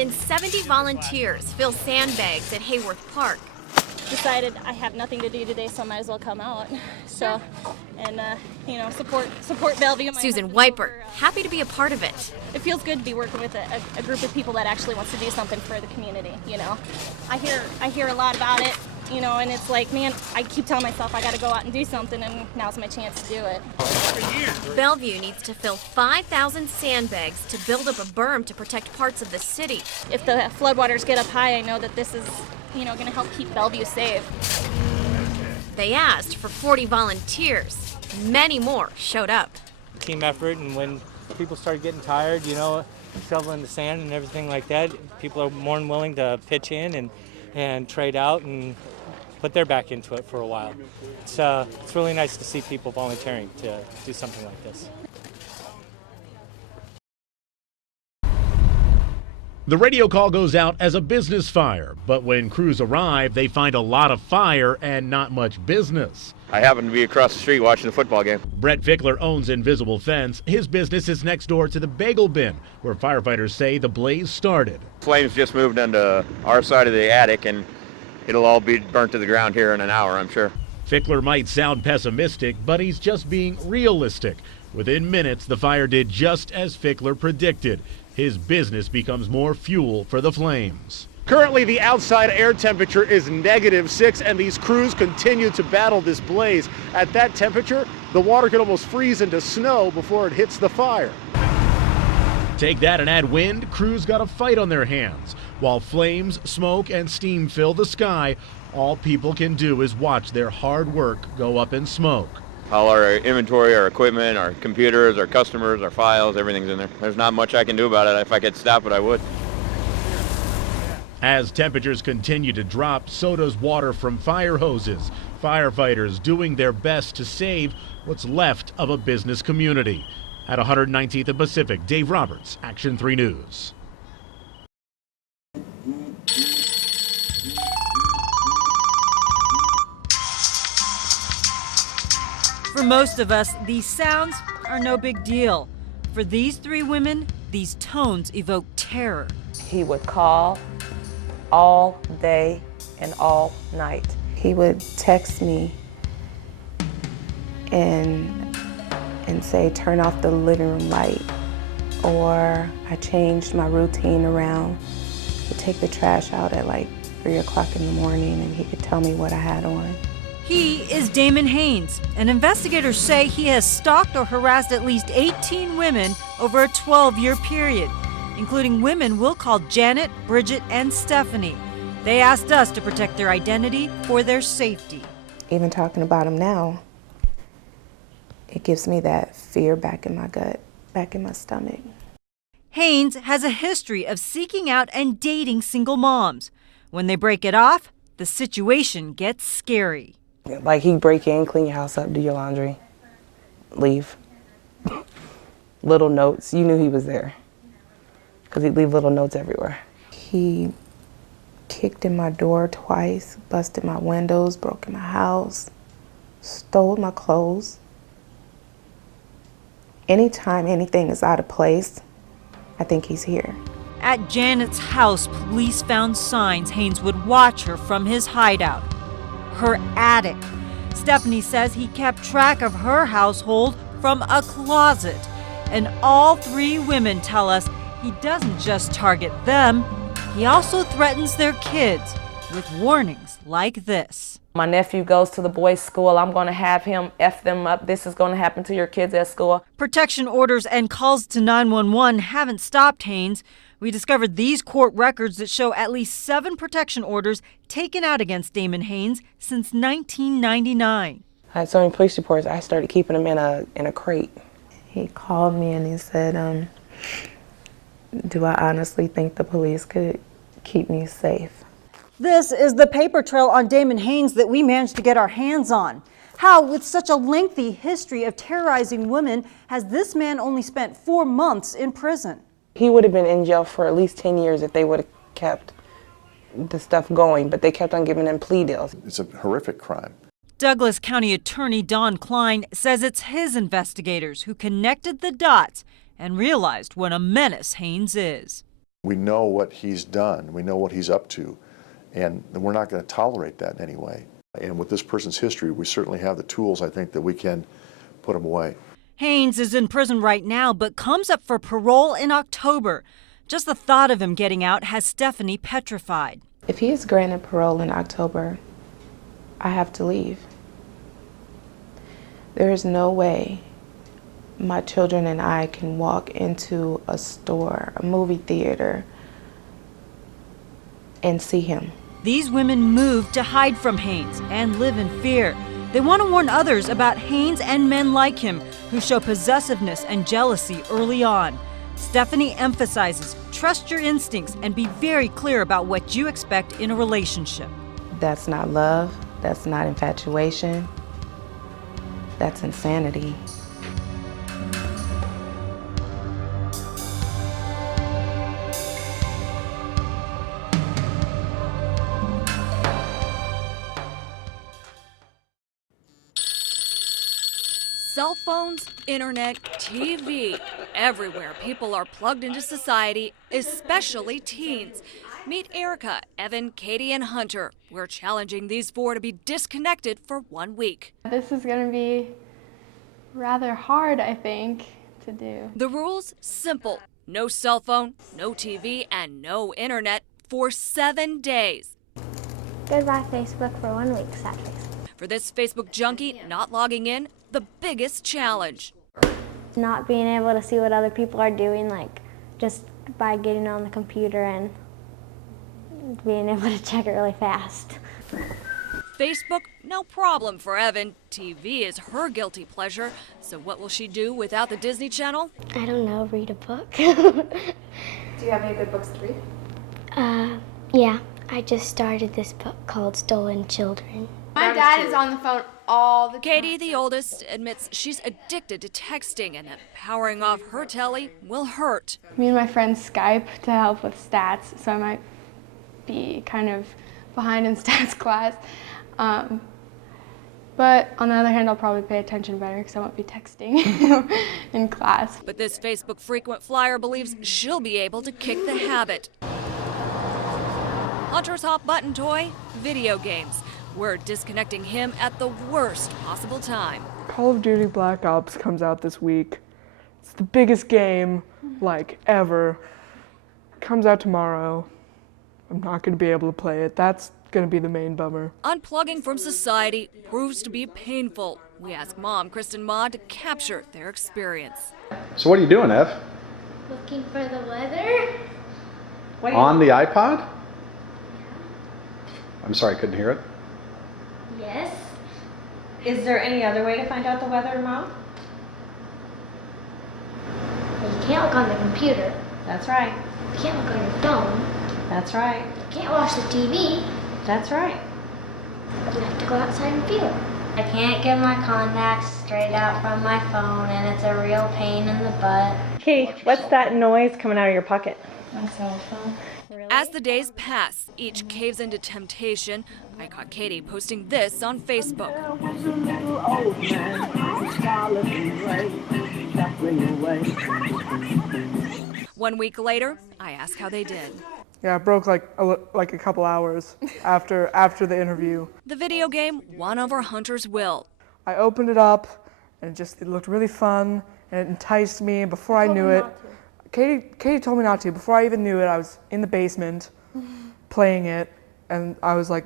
than 70 volunteers fill sandbags at Hayworth Park. Decided I have nothing to do today, so I might as well come out. So, and support Bellevue. Susan Wiper, happy to be a part of it. It feels good to be working with a group of people that actually wants to do something for the community. I hear a lot about it. And it's like, man, I keep telling myself I got to go out and do something, and now's my chance to do it. Bellevue needs to fill 5,000 sandbags to build up a berm to protect parts of the city. If the floodwaters get up high, I know that this is, going to help keep Bellevue safe. They asked for 40 volunteers. Many more showed up. Team effort, and when people start getting tired, shoveling the sand and everything like that, people are more than willing to pitch in and trade out and put their back into it for a while. It's really nice to see people volunteering to do something like this. The radio call goes out as a business fire, but when crews arrive, they find a lot of fire and not much business. I happen to be across the street watching the football game. Brett Fickler owns Invisible Fence. His business is next door to the bagel bin, where firefighters say the blaze started. Flames just moved into our side of the attic, and it'll all be burnt to the ground here in an hour, I'm sure. Fickler might sound pessimistic, but he's just being realistic. Within minutes, the fire did just as Fickler predicted. His business becomes more fuel for the flames. Currently, the outside air temperature is -6, and these crews continue to battle this blaze. At that temperature, the water can almost freeze into snow before it hits the fire. Take that and add wind, crews got a fight on their hands. While flames, smoke, and steam fill the sky, all people can do is watch their hard work go up in smoke. All our inventory, our equipment, our computers, our customers, our files, everything's in there. There's not much I can do about it. If I could stop it, I would. As temperatures continue to drop, so does water from fire hoses. Firefighters doing their best to save what's left of a business community. At 119th and Pacific, Dave Roberts, Action 3 News. For most of us, these sounds are no big deal. For these three women, these tones evoke terror. He would call all day and all night. He would text me and say, turn off the living room light. Or I changed my routine around to take the trash out at like 3 o'clock in the morning, and he could tell me what I had on. He is Damon Haynes, and investigators say he has stalked or harassed at least 18 women over a 12-year period, including women we'll call Janet, Bridget, and Stephanie. They asked us to protect their identity for their safety. Even talking about him now, it gives me that fear back in my gut, back in my stomach. Haynes has a history of seeking out and dating single moms. When they break it off, the situation gets scary. Like, he'd break in, clean your house up, do your laundry, leave. Little notes, you knew he was there, because he'd leave little notes everywhere. He kicked in my door twice, busted my windows, broke in my house, stole my clothes. Anytime anything is out of place, I think he's here. At Janet's house, police found signs Haynes would watch her from his hideout, her attic. Stephanie says he kept track of her household from a closet. And all three women tell us he doesn't just target them, he also threatens their kids with warnings like this. My nephew goes to the boys' school. I'm going to have him F them up. This is going to happen to your kids at school. Protection orders and calls to 911 haven't stopped Haynes. We discovered these court records that show at least 7 protection orders taken out against Damon Haynes since 1999. I had so many police reports, I started keeping them in a crate. He called me and he said, do I honestly think the police could keep me safe? This is the paper trail on Damon Haynes that we managed to get our hands on. How, with such a lengthy history of terrorizing women, has this man only spent 4 months in prison? He would have been in jail for at least 10 years if they would have kept the stuff going, but they kept on giving him plea deals. It's a horrific crime. Douglas County Attorney Don Klein says it's his investigators who connected the dots and realized what a menace Haynes is. We know what he's done. We know what he's up to. And we're not going to tolerate that in any way. And with this person's history, we certainly have the tools, I think, that we can put him away. Haynes is in prison right now, but comes up for parole in October. Just the thought of him getting out has Stephanie petrified. If he is granted parole in October, I have to leave. There is no way my children and I can walk into a store, a movie theater, and see him. These women moved to hide from Haynes and live in fear. They want to warn others about Haynes and men like him who show possessiveness and jealousy early on. Stephanie emphasizes, trust your instincts and be very clear about what you expect in a relationship. That's not love, that's not infatuation, that's insanity. Cell phones, internet, TV. Everywhere people are plugged into society, especially teens. Meet Erica, Evan, Katie, and Hunter. We're challenging these four to be disconnected for 1 week. This is going to be rather hard, I think, to do. The rules? Simple. No cell phone, no TV, and no internet for 7 days. Goodbye Facebook for 1 week, sad face. For this Facebook junkie, not logging in, the biggest challenge. Not being able to see what other people are doing, like just by getting on the computer and being able to check it really fast. Facebook, no problem for Evan. TV is her guilty pleasure. So what will she do without the Disney Channel? I don't know, read a book. Do you have any good books to read? Yeah, I just started this book called Stolen Children. My dad is on the phone all the time. Katie, the oldest, admits she's addicted to texting and that powering off her telly will hurt. Me and my friends Skype to help with stats, so I might be kind of behind in stats class. But on the other hand, I'll probably pay attention better because I won't be texting in class. But this Facebook frequent flyer believes she'll be able to kick the habit. Hunter's hot button toy, video games. We're disconnecting him at the worst possible time. Call of Duty Black Ops comes out this week. It's the biggest game, like, ever. Comes out tomorrow. I'm not going to be able to play it. That's going to be the main bummer. Unplugging from society proves to be painful. We ask Mom, Kristen Maud, to capture their experience. So what are you doing, Ev? Looking for the weather. On the iPod? I'm sorry, I couldn't hear it. Yes. Is there any other way to find out the weather, Mom? Well, you can't look on the computer. That's right. You can't look on your phone. That's right. You can't watch the TV. That's right. You have to go outside and feel it. I can't get my contacts straight out from my phone, and it's a real pain in the butt. Katie, what's that noise coming out of your pocket? My cell phone. As the days pass, each caves into temptation. I caught Katie posting this on Facebook. 1 week later, I asked how they did. Yeah, it broke like a couple hours after the interview. The video game won over Hunter's will. I opened it up, and it looked really fun, and it enticed me. And before I knew it, Katie told me not to. Before I even knew it, I was in the basement playing it, and I was like,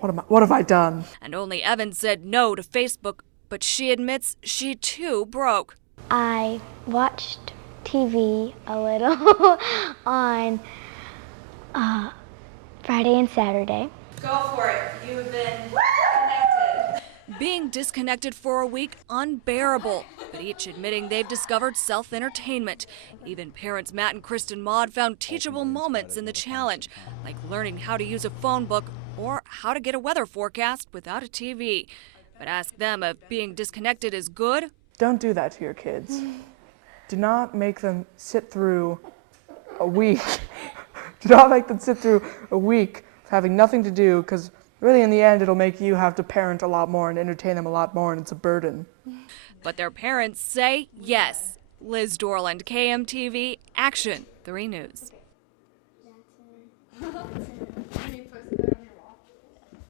what have I done? And only Evan said no to Facebook, but she admits she too broke. I watched TV a little on Friday and Saturday. Go for it. You've been disconnected. Being disconnected for a week, unbearable. But each admitting they've discovered self-entertainment. Even parents Matt and Kristen Maud found teachable moments in the challenge, like learning how to use a phone book or how to get a weather forecast without a TV. But ask them if being disconnected is good. Don't do that to your kids. Do not make them sit through a week. Do not make them sit through a week of having nothing to do, because really in the end it'll make you have to parent a lot more and entertain them a lot more, and it's a burden. But their parents say yes. Liz Dorland, KMTV, Action 3 News.